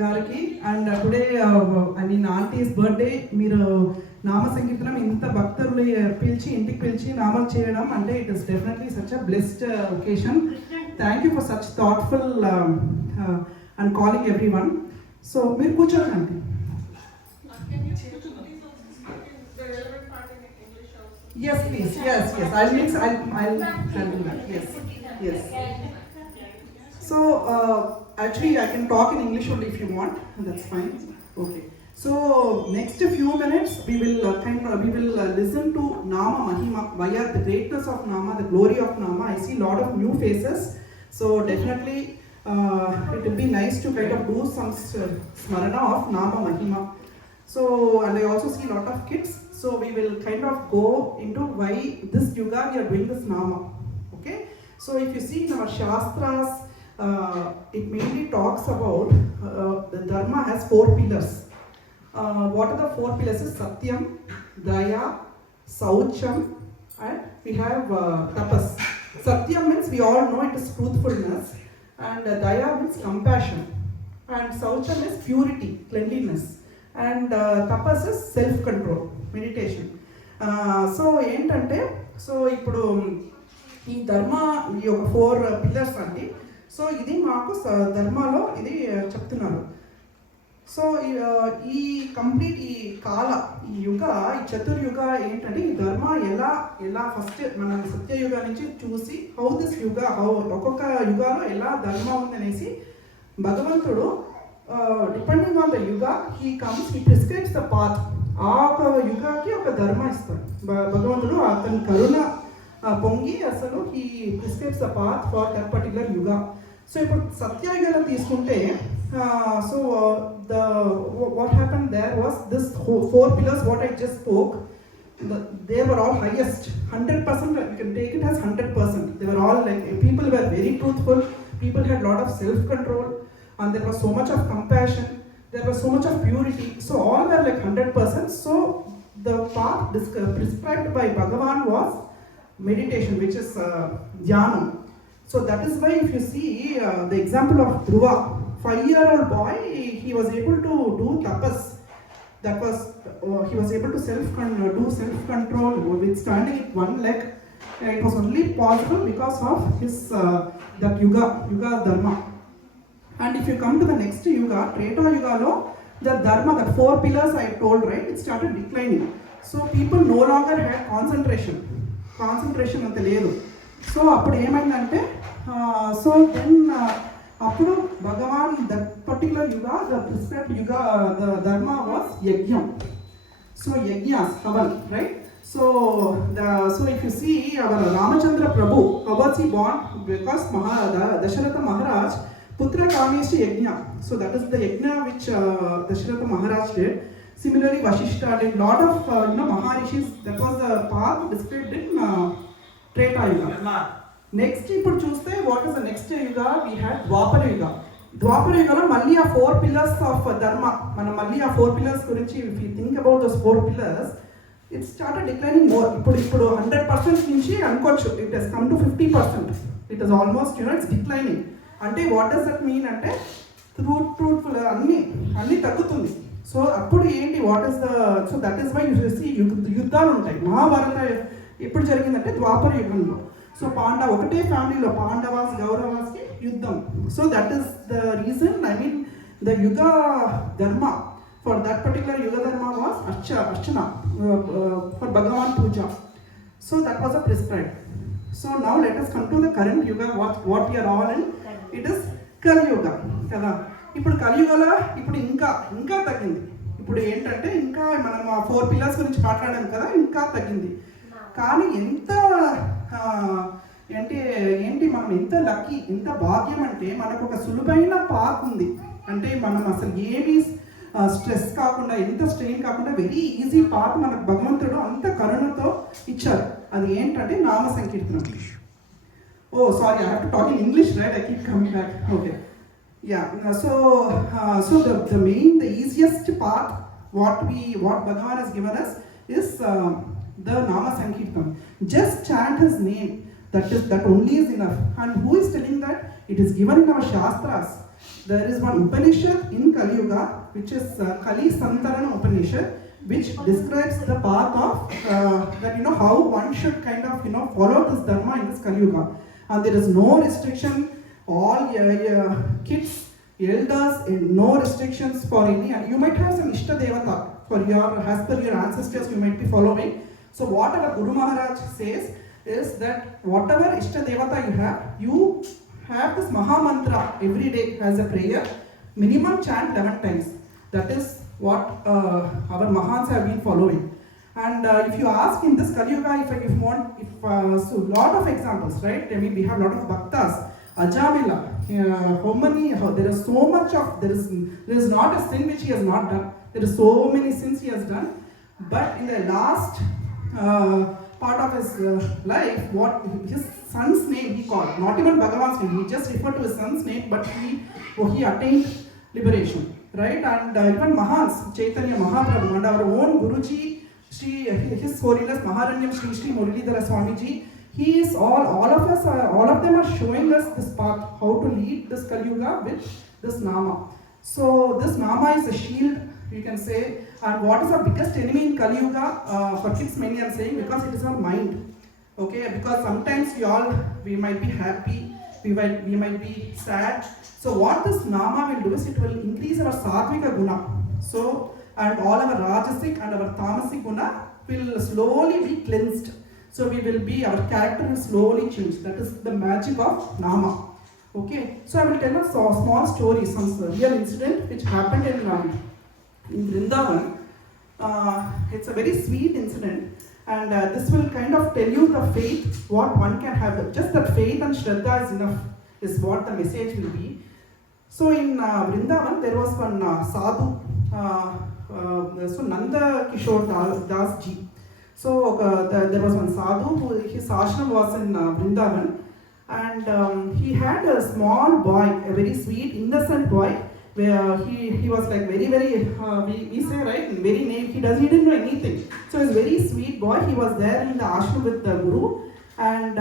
గారికి and today I mean aunties birthday మీరు నామ సంకీర్తనం ఇంత భక్తులు పిలిచి ఇంటికి పిలిచి నామం చేయడం అంటే it is definitely such a blessed occasion. Thank you for such thoughtful and calling everyone. So మీరు కూర్చోండి aunty. Yes, please. Yes. I'll do that. Yes. So, actually, I can talk in English only if you want. That's fine. Okay. So, next few minutes, we will listen to Nama Mahima via the greatness of Nama, the glory of Nama. I see a lot of new faces. So, definitely, it will be nice to kind of do some smarana of Nama Mahima. So, and I also see a lot of kids. So we will kind of go into why this yuga we are doing this nama. Okay. So if you see in our shastras, it mainly talks about the dharma has 4 pillars. What are the 4 pillars? Is Satyam, Daya, Saucham, and we have tapas. Satyam means we all know it is truthfulness, and Daya means compassion, and Saucham is purity, cleanliness, and tapas is self-control, meditation. So ఏంటంటే so ఇప్పుడు ఈ ధర్మ ఈ ఒక 4 pillars అండి. So ఇది మాకు ధర్మాలో ఇది చెప్తున్నారు. సో ఈ కంప్లీట్ ఈ కాల ఈ యుగ ఈ చతుర్యుగ ఏంటంటే ఈ ధర్మ ఎలా ఫస్ట్ మన సత్యయుగ నుంచి చూసి హౌ దిస్ యుగ ఒక్కొక్క యుగాలో ఎలా ధర్మ ఉందనేసి భగవంతుడు డిపెండింగ్ ఆన్ ద యుగ హీ ప్రిస్క్రైబ్స్ ద పాత్. ఆ ఒక యుగాకి ఒక ధర్మ ఇస్తాడు భగవంతుడు. అతని కరుణ పొంగి అసలు he prescribes the path for that particular యుగ. సో ఇప్పుడు సత్యయుగలో తీసుకుంటే so what happened there was this 4 pillars what I just spoke. They were all highest 100%. You can take it as 100%. They were all like people were very truthful, people had lot of self control, and there was so much of compassion, there was so much of purity. So all were like 100%. So the path prescribed by Bhagavan was meditation, which is dhyanam. So that is why if you see the example of Dhruva, 5-year-old boy, he was able to do tapas. That was he was able to do self control with standing with one leg. It was only possible because of his that yuga dharma. And if you come to the next yuga, Treta Yuga lo, the dharma, the 4 pillars I told, right, it started declining. So people no longer had concentration ante ledu. So appudu emaindante so then appudu Bhagavan that particular yuga, the prescribed yuga, the dharma was yajnam. So yajnas, havan, right? So if you see our Ramachandra Prabhu, how was he born? Because Dasharatha Maharaj Putra Kameshti Yajna. So that is the Yajna which Dasharatha Maharaj did. Similarly, Vashishta did lot of Maharishis. That was the path described in Treta Yuga. Next, ఇప్పుడు చూస్తే what is the next yuga? We had Dwapara Yuga. Dwapara Yuga లో మళ్ళీ ఆ 4 pillars of dharma. మనం మళ్ళీ ఆ 4 pillars గురించి if you think about those 4 pillars, it started declining more. ఇప్పుడు 100% నుంచి అనుకోవచ్చు it has come to 50%. It is almost it's declining. అంటే వాట్ డస్ దట్ మీన్ అంటే ట్రూత్ఫుల్ అన్నీ తగ్గుతుంది. సో అప్పుడు ఏంటి what is the so that is why యుద్ధాలు ఉంటాయి. మహాభారత ఎప్పుడు జరిగిందంటే ద్వాపర యుగంలో. సో ఒకటే ఫ్యామిలీలో పాండవాస్ గౌరవాస్కి యుద్ధం. So that is the reason I mean the yuga dharma for that particular yuga dharma was archana for Bhagavan puja. So that was a prescribed. So now let us come to the current yuga, what we are all in. It is Kali Yuga కదా. ఇప్పుడు కలియుగలో ఇప్పుడు ఇంకా తగ్గింది. ఇప్పుడు ఏంటంటే ఇంకా మనం 4 pillars గురించి మాట్లాడాం కదా, ఇంకా తగ్గింది. కానీ ఎంత ఏంటి మనం ఎంత లక్కీ, ఎంత భాగ్యం అంటే మనకు ఒక సులువైన పాత్ ఉంది. అంటే మనం అసలు ఏమీ స్ట్రెస్ కాకుండా ఎంత స్ట్రెయిన్ కాకుండా వెరీ ఈజీ పాత్ మనకు భగవంతుడు అంత కరుణతో ఇచ్చారు. అది ఏంటంటే నామ సంకీర్తనం. Oh, sorry, I have to talk in English, right? I keep coming back. Okay. Yeah. So the easiest path what Bhagavan has given us is the Nama Sankirtan. Just chant his name. That only is enough. And who is telling that? It is given in our Shastras. There is one Upanishad in Kali Yuga, which is Kali Santarana Upanishad, which describes the path of that how one should kind of follow this dharma in this Kali Yuga. And there is no restriction. All kids, elders, no restrictions for any. And you might have some Ishta Devata for your, as per your ancestors, you might be following. So whatever Guru Maharaj says is that whatever Ishta Devata you have this Maha Mantra every day as a prayer, minimum chant 11 times. That is what our Mahans have been following. And if you ask in this Kali Yuga, if you want, so lot of examples, right? I mean, we have a lot of bhaktas, Ajamila, how many, there is so much of, there is not a sin which he has not done. There is so many sins he has done. But in the last part of his life, what his son's name he called, not even Bhagavan's name, he just referred to his son's name, but he attained liberation, right? And even Mahans, Chaitanya Mahaprabhu and our own Guruji, His Holiness Maharanyam Sri Muralidhara Swamiji, he is all of us, all of them are showing us this path, how to lead this Kali Yuga with this Nama. So this Nama is a shield, you can say. And what is our biggest enemy in Kali Yuga? For kids mainly I am saying, because it is our mind. Okay, because sometimes we might be happy, we might be sad. So what this Nama will do is it will increase our Satvika Guna. So, and all our Rajasic and our Tamasic Guna will slowly be cleansed. So our character will slowly change. That is the magic of Nama. Okay, so I will tell a small story, some real incident which happened in Vrindavan. It's a very sweet incident, and this will kind of tell you the faith, what one can have. Just that faith and Shraddha is enough, is what the message will be. So in Vrindavan, there was one sadhu, so Nanda Kishore Das ji. So there was one sadhu, his ashram was in Vrindavan, and he had a small boy, a very sweet, innocent boy, where he was like very, we say, right, very naive, he didn't know anything. So he was a very sweet boy, he was there in the ashram with the Guru, and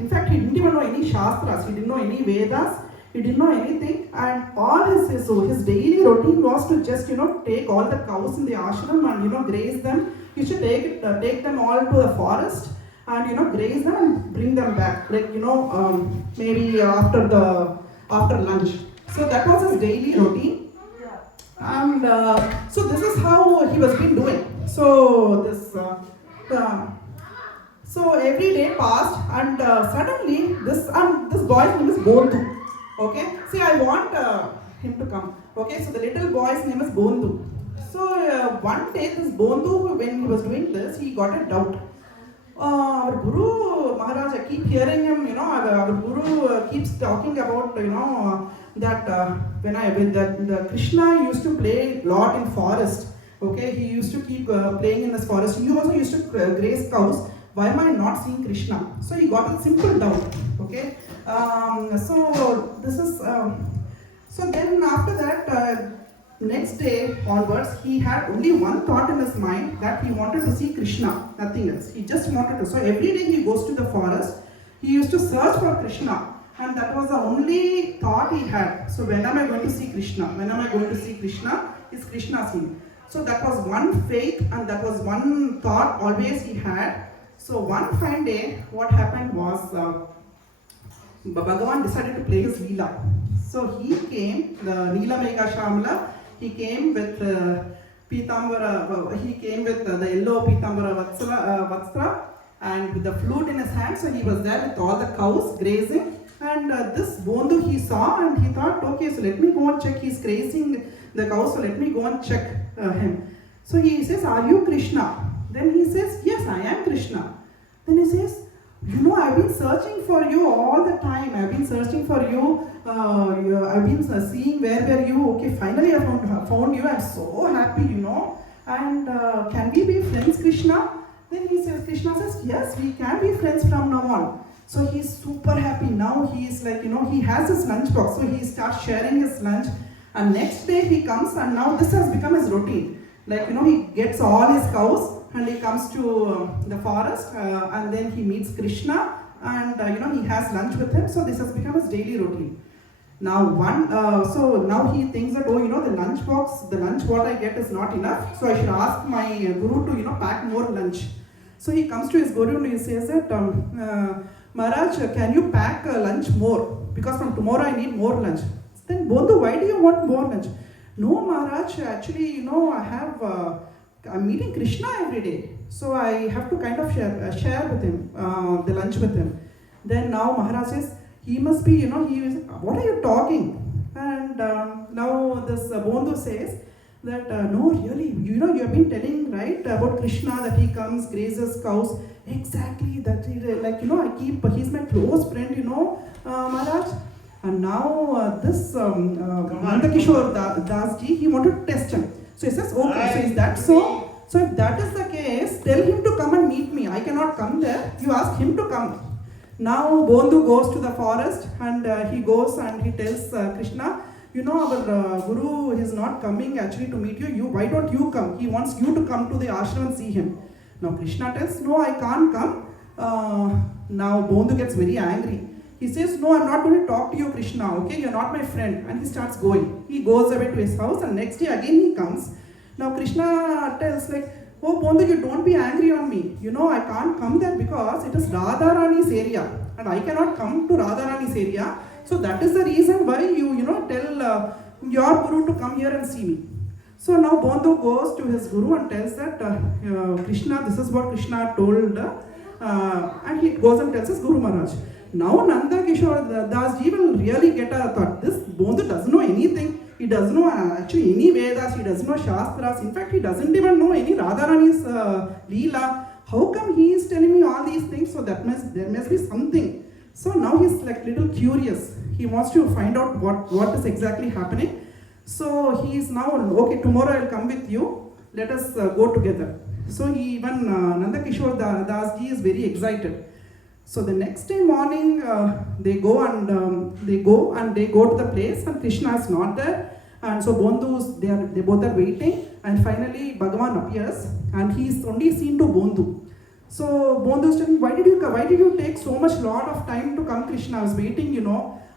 in fact he didn't even know any Shastras, he didn't know any Vedas, he didn't know anything, and all his daily routine was to just, take all the cows in the ashram and, graze them. You should take them all to the forest and, graze them and bring them back, like, maybe after lunch. So that was his daily routine, and so this is how he was been doing. So so every day passed, and suddenly this boy's name is Bondu. Okay, see, I want him to come. Okay, so the little boy's name is Bondu. So one day this Bondu, when he was doing this, he got a doubt. Our Guru Maharaj, I keep hearing him, our Guru keeps talking about, that when the Krishna used to play a lot in forest. Okay, he used to keep playing in this forest. He also used to graze cows. Why am I not seeing Krishna? So he got a simple doubt. Okay, so this is so then after that. Next day onwards, he had only one thought in his mind, that he wanted to see Krishna, nothing else. He just wanted to. So every day he goes to the forest, he used to search for Krishna, and that was the only thought he had. So when am I going to see Krishna? When am I going to see Krishna? Is Krishna seen? So that was one faith, and that was one thought always he had. So one fine day, what happened was, Bhagavan decided to play his Leela. So he came, the Neela Mega Shamla, he came with Pitambara, he came with the yellow Pitambara Vatsra and with the flute in his hand. So he was there with all the cows grazing, and this Bondu he saw, and he thought, okay, so let me go and check, he's grazing the cows, so let me go and check him. So he says, are you Krishna? Then he says, yes, I am Krishna. Then he says, I've been searching for you all the time. I've been searching for you. I've been seeing where were you. Okay, finally I found you. I'm so happy, And can we be friends, Krishna? Then Krishna says, yes, we can be friends from now on. So he's super happy. Now he is like, he has his lunch box. So he starts sharing his lunch. And next day he comes, and now this has become his routine. Like, he gets all his cows, and he comes to the forest, and then he meets Krishna, and he has lunch with him. So this has become his daily routine. So now he thinks that, oh, the lunch box, the lunch what I get is not enough. So I should ask my guru to, pack more lunch. So he comes to his guru and he says that, Maharaj, can you pack lunch more? Because from tomorrow I need more lunch. Then Bondhu, why do you want more lunch? No, Maharaj, actually, I'm meeting Krishna every day. So I have to kind of share with him, the lunch with him. Then now Maharaj says, he must be, what are you talking? And now this Bondhu says that, no, really, you have been telling, right, about Krishna, that he comes, grazes cows. Exactly, that he's my close friend, Maharaj. And now this Nandakishore Das ji, he wanted to test him. So he says, okay, so is that so? So if that is the case, tell him to come and meet me. I cannot come there. You ask him to come. Now Bondhu goes to the forest and he goes and he tells Krishna, our Guru is not coming actually to meet you. Why don't you come? He wants you to come to the ashram and see him. Now Krishna tells, no, I can't come. Now Bondhu gets very angry. He says, no, I'm not going to talk to you, Krishna, okay? You're not my friend. And he starts going. He goes away to his house and next day again he comes. Now Krishna tells oh Bondhu, you don't be angry on me. I can't come there because it is Radharani's area. And I cannot come to Radharani's area. So that is the reason why you tell your Guru to come here and see me. So now Bondhu goes to his Guru and tells that Krishna, this is what Krishna told. And he goes and tells his Guru Maharaj. Now Nanda Kishore Das ji will really get a thought. This Bondhu doesn't know anything. He doesn't know actually any Vedas. He doesn't know Shastras. In fact, he doesn't even know any Radharani's Leela. How come he is telling me all these things? So there must be something. So now he's little curious. He wants to find out what is exactly happening. So he is now, okay, tomorrow I'll come with you. Let us go together. So Nanda Kishore Das ji is very excited. So the next day morning, they go to the place and Krishna is not there. And so Bondhus, they both are waiting. And finally, Bhagavan appears and he is only seen to Bondhu. So Bondhu is telling, why did you take so much lot of time to come, Krishna? I was waiting,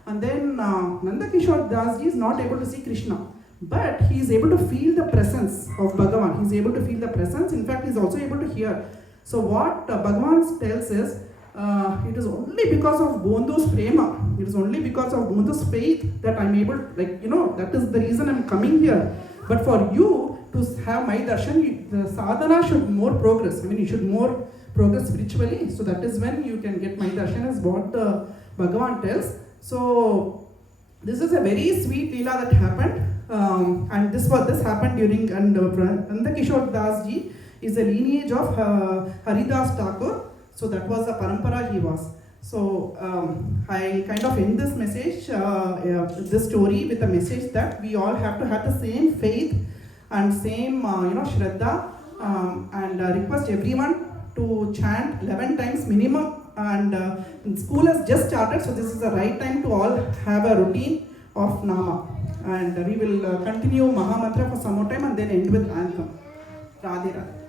And then Nanda Kishore Das ji is not able to see Krishna. But he is able to feel the presence of Bhagavan. He is able to feel the presence. In fact, he is also able to hear. So what Bhagavan tells is, it is only because of Bondhu's prema, it is only because of Bondhu's faith that I'm able, that is the reason I'm coming here. But for you to have my darshan, the sadhana should more progress. You should more progress spiritually. So that is when you can get my darshan, is what the Bhagavan tells. So this is a very sweet leela that happened. And this happened during, and Nanda Kishore Das ji is a lineage of Haridas Thakur. So that was the parampara he was. So I kind of end this message, this story with a message that we all have to have the same faith and same Shraddha, and request everyone to chant 11 times minimum. And school has just started, so this is the right time to all have a routine of Nama. And we will continue Maha Mantra for some more time and then end with anthem. Radhe Radhe.